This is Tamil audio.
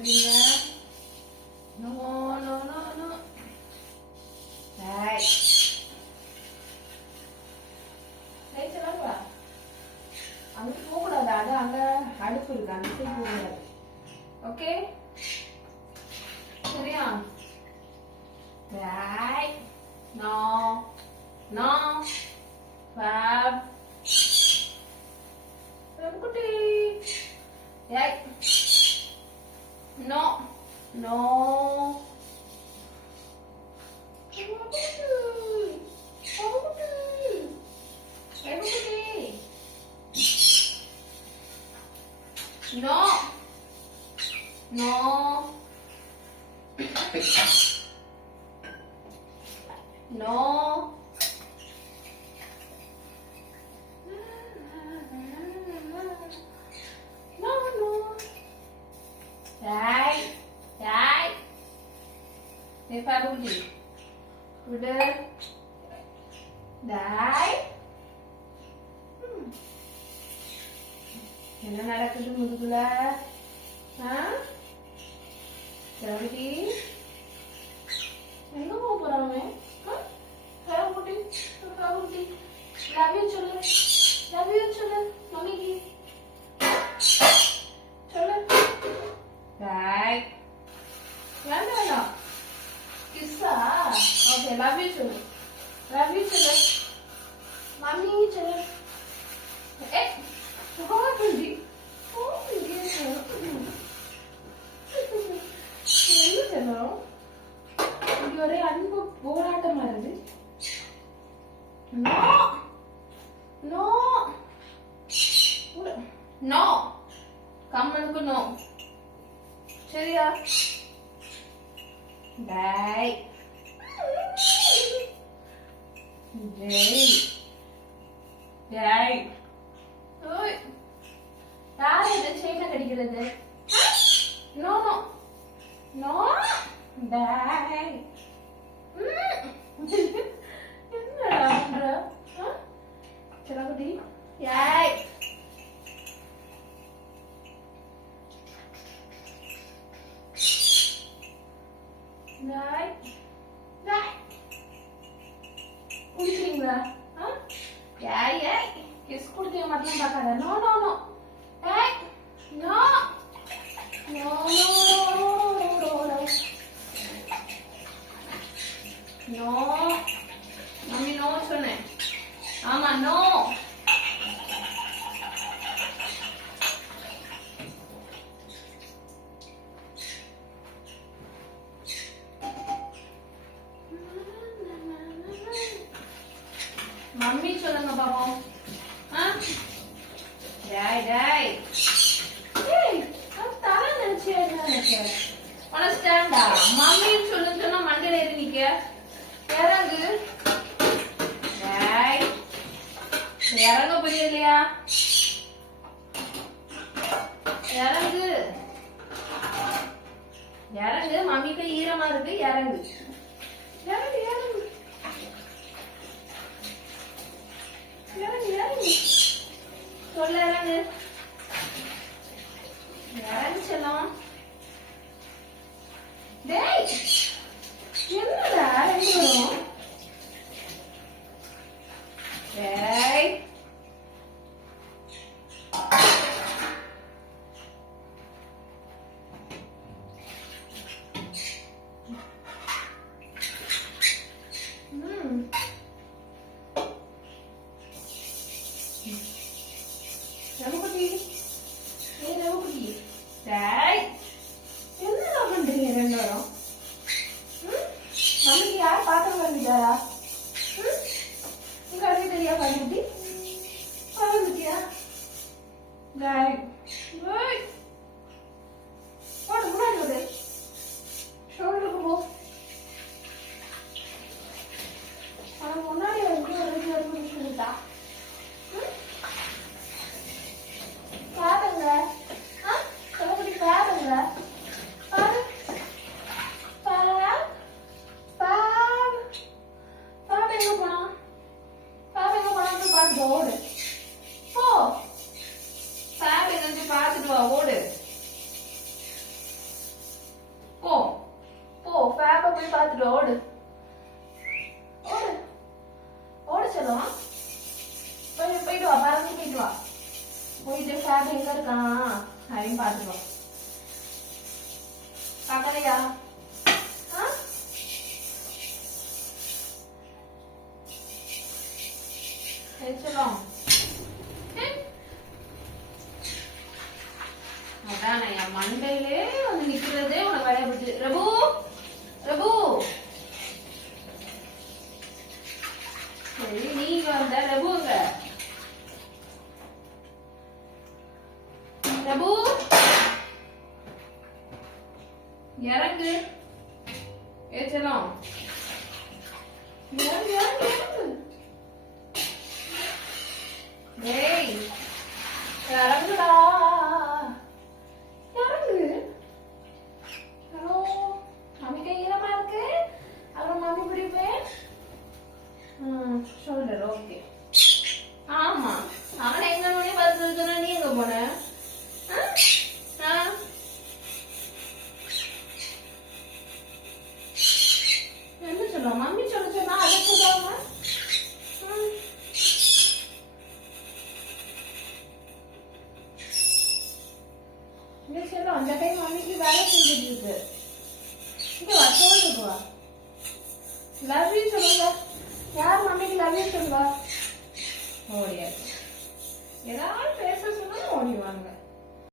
பண்றீங்க? No no no no. Right. Right சொல்லவா? அங்க போக கூடாது. அது அங்க அடுப்பு இருக்கு. அந்த சைடு போக கூடாது. ஓகே? சரியா? Right. No no. Fab. Kutti. Right. No. No. No. No. No. Right, right. Nepa budi. Udah. Right. என்ன நடக்குது முதுகுல? சரி. எங்க போறாமே? காவுடி, காவுடி. Love you சொல்லு. Love you சொல்லு. மம்மிக்கு. சொல்லு. Right. வேண்டாம். கிஸ்ஸா? ஓகே, love you சொல்லு. Love you சொல்லு. மம்மி சொல்லு. ஏய், போகுது. போகுது. என்ன சொல்லணும்? இது ஒரே அன்பு போராட்டமா இருக்கு. நோ. நோ. நோ. கம்மனுக்கு நோ. சரியா? டேய். டேய். டேய். ஓய். யார் இந்த செயினை கடிக்கிறது? No no. நோ. டேய். என்னடா பண்ற? செல்லகுட்டி. ஏய். Right. Right. குடிக்கிறீங்களா? ஏய் ஏய். கிஸ் கொடுத்தே மட்டும் பார்க்காத. No no no. ஏய். No. No no no. No. Mummy no சொன்னேன். ஆமா நோ. மம்மி சொல்லுங்க பாப்போம். டேய் டேய். ஏய், நான் தர நினைச்சேன். அண்டர்ஸ்டாண்டா? மம்மி சொல்லுன்னு சொன்னா மண்டையில ஏறி நிக்க. இறங்கு. டேய். இறங்க புரியலையா? இறங்கு. இறங்கு. மம்மிக்கு ஈரமா இருக்கு. இறங்கு. இறங்கு இறங்கு. இறங்கு இறங்கு. சொல்ல இறங்கு. இறங்கு செல்லம். டேய். என்னடா ரெண்டு வரும்? டேய். ரமகுட்டி. ஏய் ரமகுட்டி. டேய். என்னடா பண்றீங்க ரெண்டு பேரும்? மம்மிக்கு யார் பாத்திரம் வந்துட்டாரா? உங்க அடி தெரியா பாருக்குட்டி? பாருக்குட்டியா? டேய். ஓய். போடு முன்னாடி போடு. ஷோல்டருக்கு போ. அவன் முன்னாடி வந்து ஒரு சொல்லிட்டா. பாருங்க. சொல்லப்படி பாருங்க. பாரு. பாரு. பாரு. பாரு எங்க போனா? பாரு எங்க போனான்னு பார்த்துட்டு ஓடு. போ. பாரு எங்க பார்த்துட்டு வா ஓடு. பாத்துக்கோ. பாக்கலையா? செல்லம் அதான் என் மண்டையிலே வந்து நிக்கிறதே உனக்கு விளையாட்டு. ரபு ரபு சரி நீங்க வந்த ரபுங்க ரபு இறங்கு. ஏச்சலாம் இறங்கு இறங்கு இறங்கு. ஏய் இறங்குடா இறங்கு. ஹலோ மம்மி கை ஈரமா இருக்கு. அப்புறம் மம்மி பிடிப்பேன். Shoulder okay. ஆமா அவனை எங்க மணி பார்த்து சொன்னா நீ எங்க போன? என்ன சொல்ல மம்மி சொல்ல சொன்னா அதை சொல்லாம சொல்லும். அந்த டைம் மம்மிக்கு வேலை செஞ்சுட்டு இருக்கு. இங்க வா சொல்லுக்கு வா. லவ் யூ சொல்லுங்க. யார் மம்மிக்கு லவ் யூ சொல்லுவா? ஓடியாது. ஏதாவது பேச சொன்னா ஓடிவாங்க.